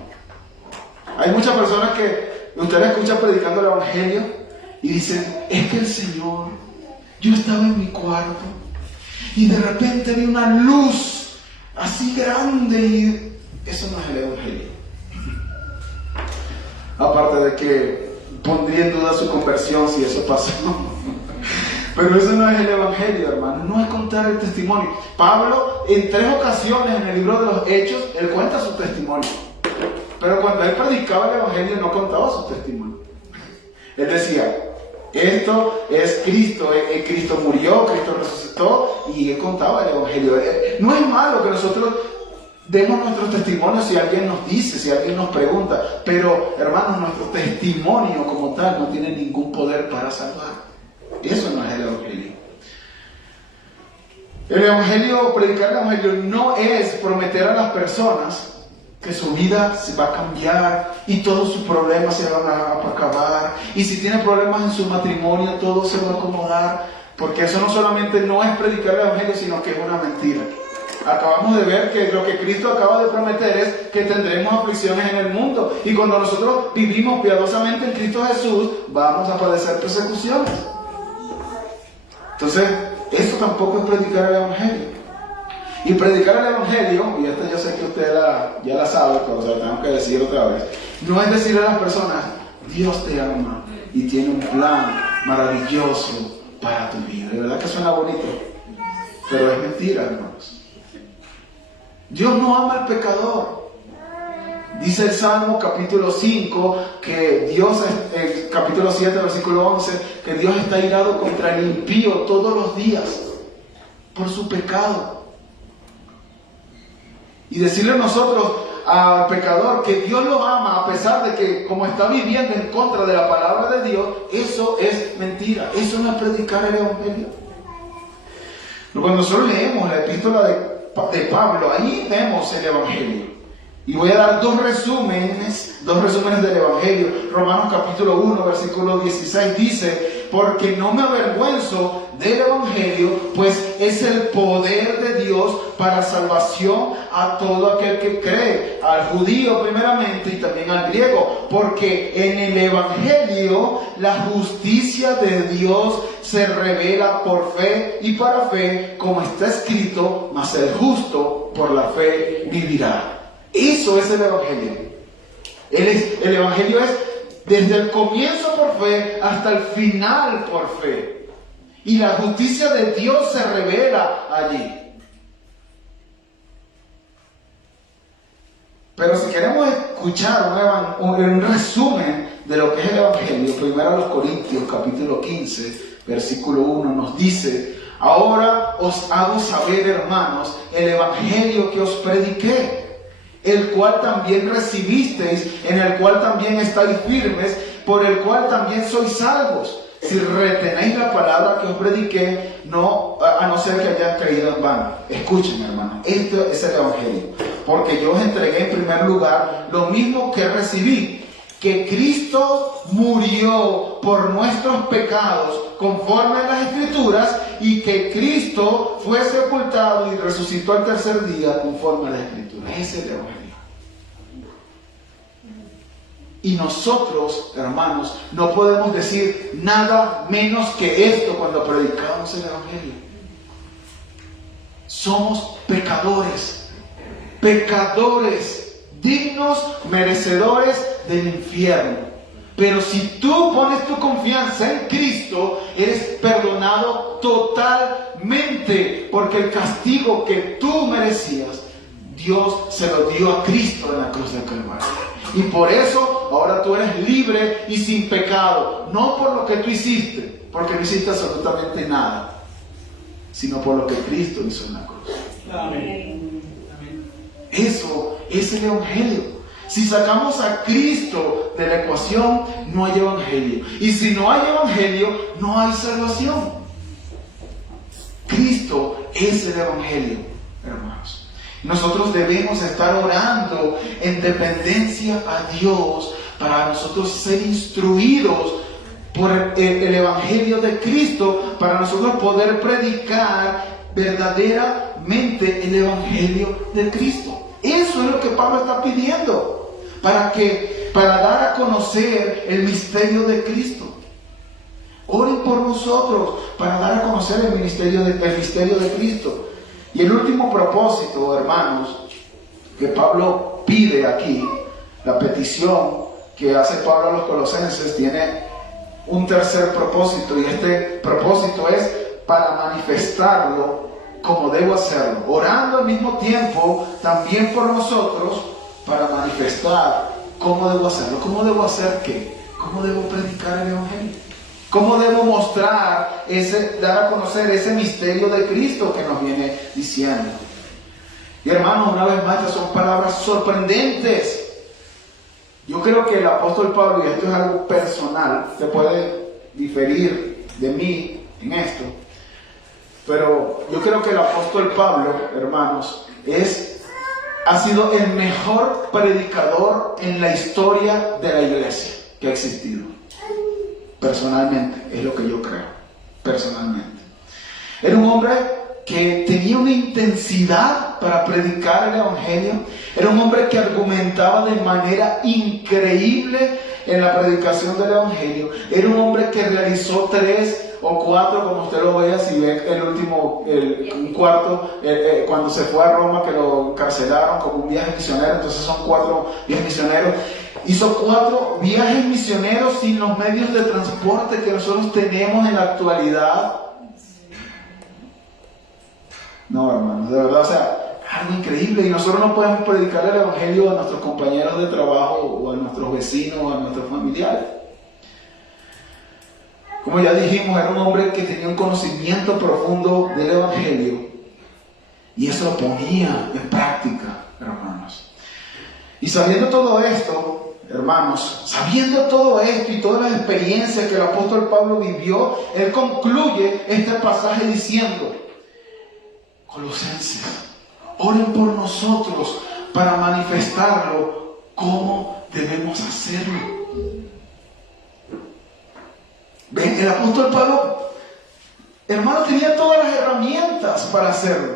Hay muchas personas que ustedes escuchan predicando el Evangelio y dicen, es que el Señor, yo estaba en mi cuarto y de repente vi una luz así grande y eso no es el Evangelio. Aparte de que pondría en duda su conversión si eso pasó. Pero eso no es el Evangelio, hermano. No es contar el testimonio. Pablo, en 3 ocasiones en el libro de los Hechos, él cuenta su testimonio. Pero cuando él predicaba el Evangelio, no contaba su testimonio. Él decía, esto es Cristo. Cristo murió, Cristo resucitó, y él contaba el Evangelio. No es malo que nosotros demos nuestro testimonio si alguien nos dice, si alguien nos pregunta. Pero, hermanos, nuestro testimonio como tal no tiene ningún poder para salvar. Eso no es el Evangelio. El Evangelio, predicar el Evangelio no es prometer a las personas que su vida se va a cambiar y todos sus problemas se van a acabar, y si tiene problemas en su matrimonio todo se va a acomodar, porque eso no solamente no es predicar el Evangelio, sino que es una mentira. Acabamos de ver que lo que Cristo acaba de prometer es que tendremos aflicciones en el mundo, y cuando nosotros vivimos piadosamente en Cristo Jesús vamos a padecer persecuciones. Entonces, eso tampoco es predicar el Evangelio. Y predicar el Evangelio, y esta yo sé que usted ya la sabe, pero se la tengo que decir otra vez, no es decir a las personas, Dios te ama y tiene un plan maravilloso para tu vida. De verdad que suena bonito, pero es mentira, hermanos. Dios no ama al pecador. Dice el Salmo capítulo 5 que Dios, capítulo 7 versículo 11, que Dios está irado contra el impío todos los días por su pecado. Y decirle nosotros al pecador que Dios lo ama a pesar de que como está viviendo en contra de la palabra de Dios, eso es mentira. Eso no es predicar el Evangelio. Cuando nosotros leemos la epístola de Pablo, ahí vemos el Evangelio. Y voy a dar dos resúmenes del Evangelio. Romanos capítulo 1, versículo 16 dice, porque no me avergüenzo del Evangelio, pues es el poder de Dios para salvación a todo aquel que cree, al judío primeramente y también al griego, porque en el Evangelio la justicia de Dios se revela por fe y para fe, como está escrito, mas el justo por la fe vivirá. Eso es el Evangelio. El Evangelio es desde el comienzo por fe hasta el final por fe. Y la justicia de Dios se revela allí. Pero si queremos escuchar un resumen de lo que es el Evangelio, primero a los Corintios capítulo 15, versículo 1 nos dice, ahora os hago saber, hermanos, el Evangelio que os prediqué, el cual también recibisteis, en el cual también estáis firmes, por el cual también sois salvos, si retenéis la palabra que os prediqué, a no ser que hayáis creído en vano. Escuchen, hermano, esto es el Evangelio, porque yo os entregué en primer lugar lo mismo que recibí, que Cristo murió por nuestros pecados conforme a las Escrituras, y que Cristo fue sepultado y resucitó al tercer día conforme a las Escrituras. Ese es el Evangelio. Y nosotros, hermanos, no podemos decir nada menos que esto cuando predicamos el Evangelio. Somos pecadores, dignos, merecedores del infierno. Pero si tú pones tu confianza en Cristo, eres perdonado totalmente, porque el castigo que tú merecías, Dios se lo dio a Cristo en la cruz del Calvario. Y por eso ahora tú eres libre y sin pecado, no por lo que tú hiciste, porque no hiciste absolutamente nada, sino por lo que Cristo hizo en la cruz. Amén. Eso es el Evangelio. Si sacamos a Cristo de la ecuación, no hay Evangelio. Y si no hay Evangelio, no hay salvación. Cristo es el Evangelio, hermanos. Nosotros debemos estar orando en dependencia a Dios para nosotros ser instruidos por el Evangelio de Cristo, para nosotros poder predicar verdaderamente el Evangelio de Cristo. Eso es lo que Pablo está pidiendo, para que para dar a conocer el misterio de Cristo. Oren por nosotros para dar a conocer el misterio de Cristo. Y el último propósito, hermanos, que Pablo pide aquí, la petición que hace Pablo a los colosenses, tiene un tercer propósito, y este propósito es para manifestarlo como debo hacerlo, orando al mismo tiempo también por nosotros para manifestar cómo debo hacerlo. ¿Cómo debo hacer qué? ¿Cómo debo predicar el Evangelio? ¿Cómo debo mostrar dar a conocer ese misterio de Cristo que nos viene diciendo? Y hermanos, una vez más, estas son palabras sorprendentes. Yo creo que el apóstol Pablo, y esto es algo personal, se puede diferir de mí en esto, pero yo creo que el apóstol Pablo, hermanos, ha sido el mejor predicador en la historia de la iglesia que ha existido. Personalmente, es lo que yo creo, personalmente. Era un hombre que tenía una intensidad para predicar el Evangelio. Era un hombre que argumentaba de manera increíble en la predicación del Evangelio. Era un hombre que realizó 3 o 4, como usted lo vea, si ve un cuarto, cuando se fue a Roma, que lo encarcelaron como un viaje misionero, entonces son 4 viajes misioneros. Hizo 4 viajes misioneros sin los medios de transporte que nosotros tenemos en la actualidad. No, hermanos, de verdad, o sea, algo increíble. Y nosotros no podemos predicar el Evangelio a nuestros compañeros de trabajo, o a nuestros vecinos, o a nuestros familiares. Como ya dijimos, era un hombre que tenía un conocimiento profundo del Evangelio, y eso lo ponía en práctica, hermanos. Y sabiendo todo esto, hermanos, sabiendo todo esto y todas las experiencias que el apóstol Pablo vivió, él concluye este pasaje diciendo: Colosenses, oren por nosotros para manifestarlo como debemos hacerlo. ¿Ven? El apóstol Pablo, hermano, tenía todas las herramientas para hacerlo,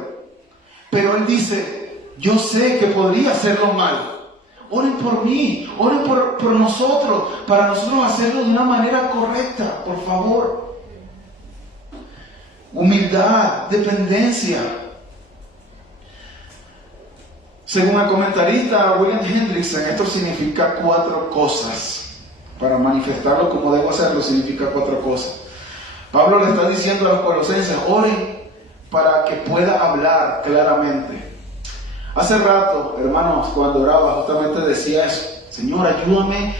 pero él dice: yo sé que podría hacerlo mal. Oren por mí, oren por nosotros, para nosotros hacerlo de una manera correcta, por favor. Humildad, dependencia. Según el comentarista William Hendrickson, esto significa 4 cosas. Para manifestarlo como debo hacerlo, significa 4 cosas. Pablo le está diciendo a los colosenses: oren para que pueda hablar claramente. Hace rato, hermanos, cuando oraba, justamente decía eso: Señor, ayúdame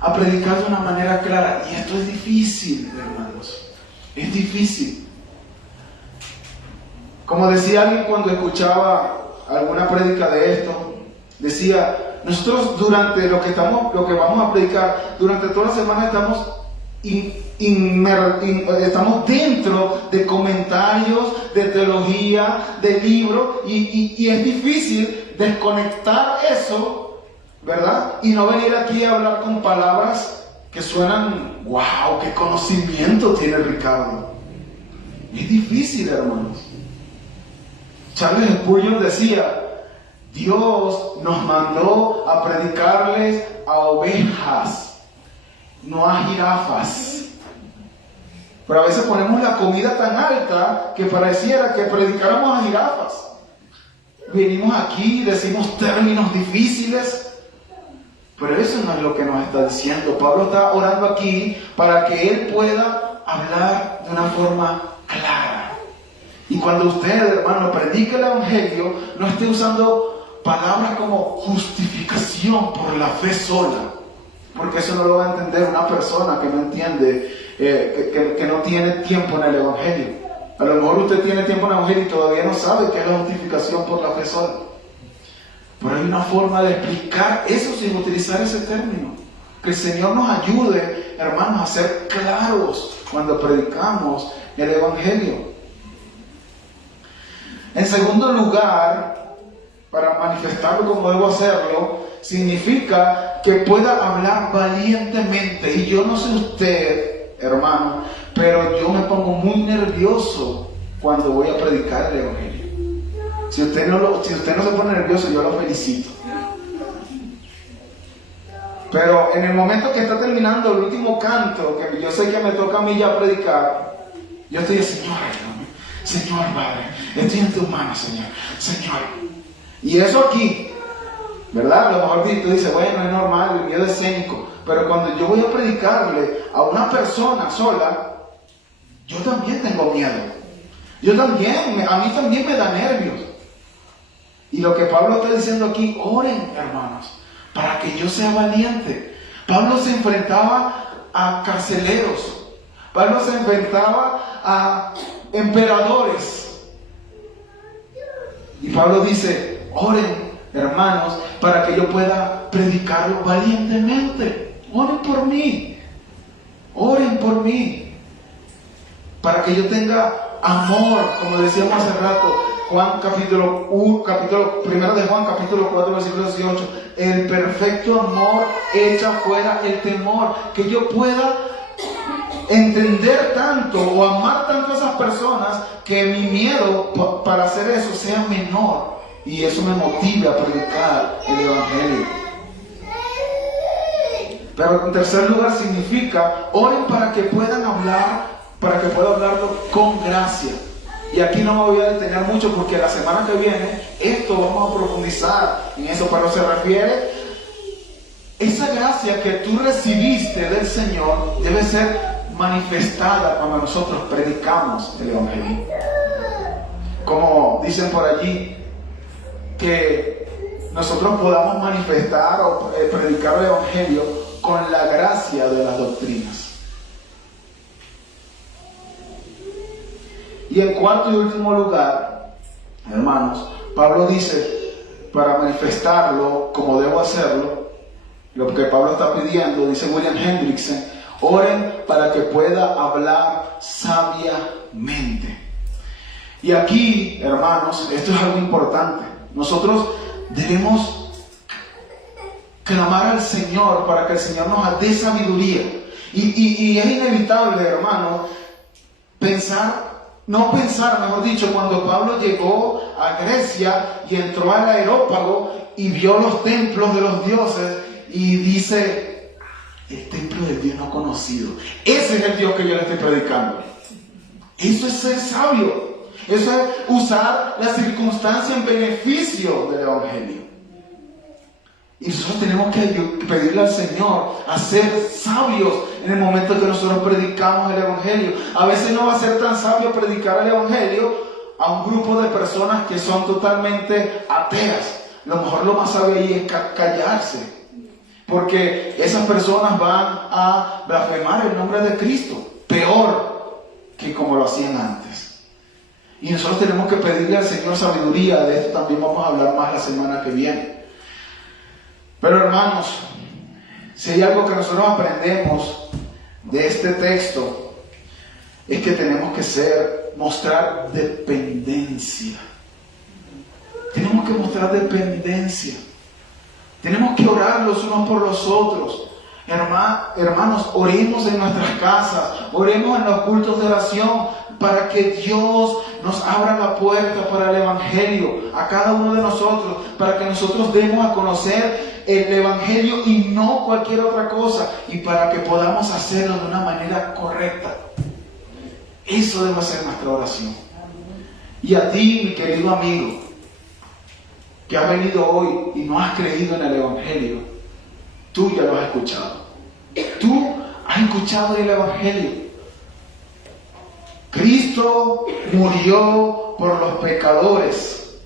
a predicar de una manera clara. Y esto es difícil, hermanos. Es difícil. Como decía alguien cuando escuchaba alguna prédica de esto, decía: nosotros durante lo que vamos a predicar, durante toda la semana estamos dentro de comentarios, de teología, de libros, y es difícil desconectar eso, ¿verdad? Y no venir aquí a hablar con palabras que suenan: ¡wow! ¡Qué conocimiento tiene Ricardo! Es difícil, hermanos. Charles Spurgeon decía: Dios nos mandó a predicarles a ovejas, no a jirafas. Pero a veces ponemos la comida tan alta que pareciera que predicáramos a jirafas. Venimos aquí, decimos términos difíciles, pero eso no es lo que nos está diciendo. Pablo está orando aquí para que él pueda hablar de una forma clara. Y cuando usted, hermano, predique el Evangelio, no esté usando palabras como justificación por la fe sola, porque eso no lo va a entender una persona que no entiende, que no tiene tiempo en el Evangelio. A lo mejor usted tiene tiempo en el Evangelio y todavía no sabe qué es la justificación por la fe sola. Pero hay una forma de explicar eso sin utilizar ese término. Que el Señor nos ayude, hermanos, a ser claros cuando predicamos el Evangelio. En segundo lugar, para manifestarlo como debo hacerlo, significa que pueda hablar valientemente. Y yo no sé usted, hermano, pero yo me pongo muy nervioso cuando voy a predicar el Evangelio. Si usted no se pone nervioso, yo lo felicito. Pero en el momento que está terminando el último canto, que yo sé que me toca a mí ya predicar, yo estoy diciendo, Señor Padre, estoy en tus manos, Señor. Y eso aquí, ¿verdad? A lo mejor tú dices, bueno, es normal, el miedo escénico. Pero cuando yo voy a predicarle a una persona sola, yo también tengo miedo. A mí también me da nervios. Y lo que Pablo está diciendo aquí, oren, hermanos, para que yo sea valiente. Pablo se enfrentaba a carceleros. Pablo se enfrentaba a emperadores. Y Pablo dice, oren, hermanos, para que yo pueda predicarlo valientemente. Oren por mí. Oren por mí. Para que yo tenga amor, como decíamos hace rato, Juan capítulo 1 de Juan capítulo 4 versículo 18, el perfecto amor echa fuera el temor, que yo pueda entender tanto o amar tanto a esas personas que mi miedo para hacer eso sea menor y eso me motive a predicar el evangelio. Pero en tercer lugar significa oren para que puedan hablar, para que pueda hablarlo con gracia. Y aquí no me voy a detener mucho porque la semana que viene esto vamos a profundizar en eso, pero se refiere esa gracia que tú recibiste del Señor debe ser manifestada cuando nosotros predicamos el evangelio. Como dicen por allí, que nosotros podamos manifestar o predicar el evangelio con la gracia de las doctrinas. Y en cuarto y último lugar, hermanos, Pablo dice, para manifestarlo como debo hacerlo, lo que Pablo está pidiendo, dice William Hendrickson, oren para que pueda hablar sabiamente. Y aquí, hermanos, esto es algo importante. Nosotros debemos clamar al Señor para que el Señor nos dé sabiduría. Y es inevitable, hermano, mejor dicho, cuando Pablo llegó a Grecia y entró al Areópago y vio los templos de los dioses y dice, el templo del Dios no conocido, ese es el Dios que yo le estoy predicando. Eso es ser sabio, eso es usar la circunstancia en beneficio del evangelio. Y nosotros tenemos que pedirle al Señor a ser sabios en el momento que nosotros predicamos el evangelio. A veces no va a ser tan sabio predicar el evangelio a un grupo de personas que son totalmente ateas. A lo mejor lo más sabio ahí es callarse, porque esas personas van a blasfemar el nombre de Cristo, peor que como lo hacían antes. Y nosotros tenemos que pedirle al Señor sabiduría. De esto también vamos a hablar más la semana que viene. Pero hermanos, si hay algo que nosotros aprendemos de este texto, es que tenemos que mostrar dependencia. Tenemos que mostrar dependencia. Tenemos que orar los unos por los otros. Hermanos, oremos en nuestras casas, oremos en los cultos de oración, para que Dios nos abra la puerta para el evangelio a cada uno de nosotros, para que nosotros demos a conocer el evangelio y no cualquier otra cosa, y para que podamos hacerlo de una manera correcta. Eso debe ser nuestra oración. Y a ti, mi querido amigo, que has venido hoy y no has creído en el evangelio, tú ya lo has escuchado. Tú has escuchado el evangelio. Cristo murió por los pecadores,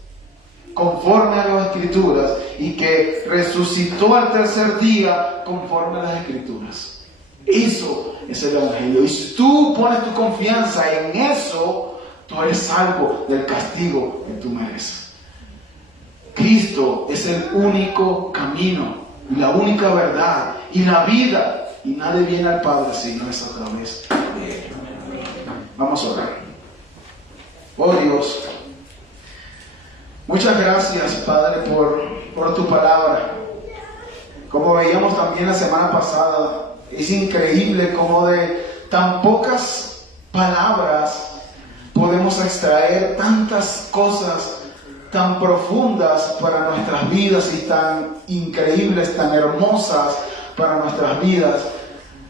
conforme a las Escrituras, y que resucitó al tercer día, conforme a las Escrituras. Eso es el evangelio. Y si tú pones tu confianza en eso, tú eres salvo del castigo que tú mereces. Cristo es el único camino, la única verdad y la vida, y nadie viene al Padre si no es a través de Él. Vamos a orar. Oh Dios, muchas gracias, Padre, por tu palabra. Como veíamos también la semana pasada, es increíble cómo de tan pocas palabras podemos extraer tantas cosas tan profundas para nuestras vidas y tan increíbles, tan hermosas para nuestras vidas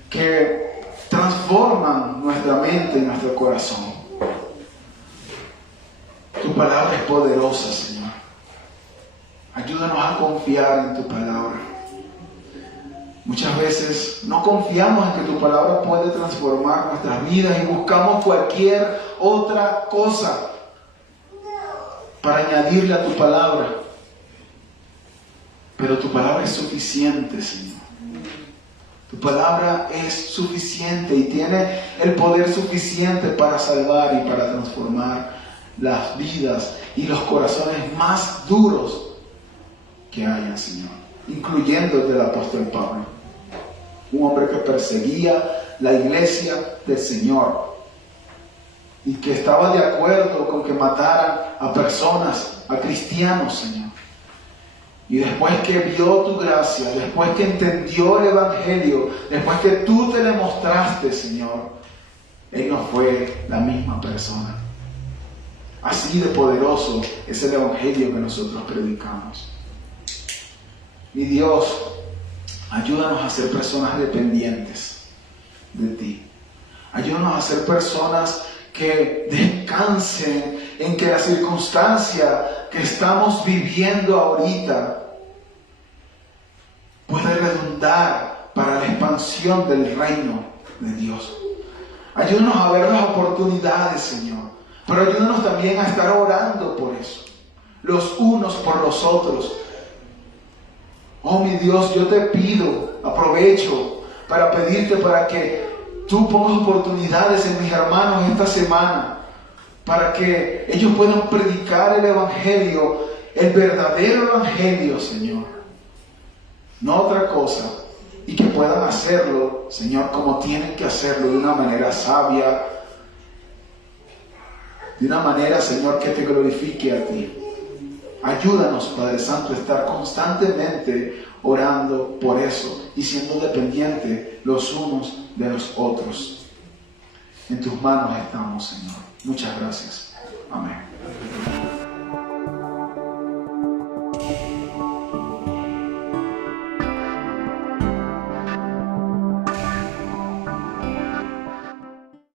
que transforman nuestra mente y nuestro corazón. Tu palabra es poderosa, Señor. Ayúdanos a confiar en tu palabra. Muchas veces no confiamos en que tu palabra puede transformar nuestras vidas y buscamos cualquier otra cosa para añadirle a tu palabra. Pero tu palabra es suficiente, Señor. Tu palabra es suficiente y tiene el poder suficiente para salvar y para transformar las vidas y los corazones más duros que hayan, Señor, incluyendo el del apóstol Pablo, un hombre que perseguía la iglesia del Señor y que estaba de acuerdo con que mataran a personas, a cristianos, Señor. Y después que vio tu gracia, después que entendió el Evangelio, después que tú te le mostraste, Señor, él no fue la misma persona. Así de poderoso es el Evangelio que nosotros predicamos. Mi Dios, ayúdanos a ser personas dependientes de ti. Ayúdanos a ser personas que descansen en que la circunstancia que estamos viviendo ahorita puede redundar para la expansión del reino de Dios. Ayúdanos a ver las oportunidades, Señor, pero ayúdanos también a estar orando por eso, los unos por los otros. Oh mi Dios, yo te pido, aprovecho para pedirte para que tú pongas oportunidades en mis hermanos esta semana, para que ellos puedan predicar el Evangelio, el verdadero Evangelio, Señor, no otra cosa, y que puedan hacerlo, Señor, como tienen que hacerlo, de una manera sabia, de una manera, Señor, que te glorifique a ti. Ayúdanos, Padre Santo, a estar constantemente orando por eso y siendo dependientes los unos de los otros. En tus manos estamos, Señor. Muchas gracias.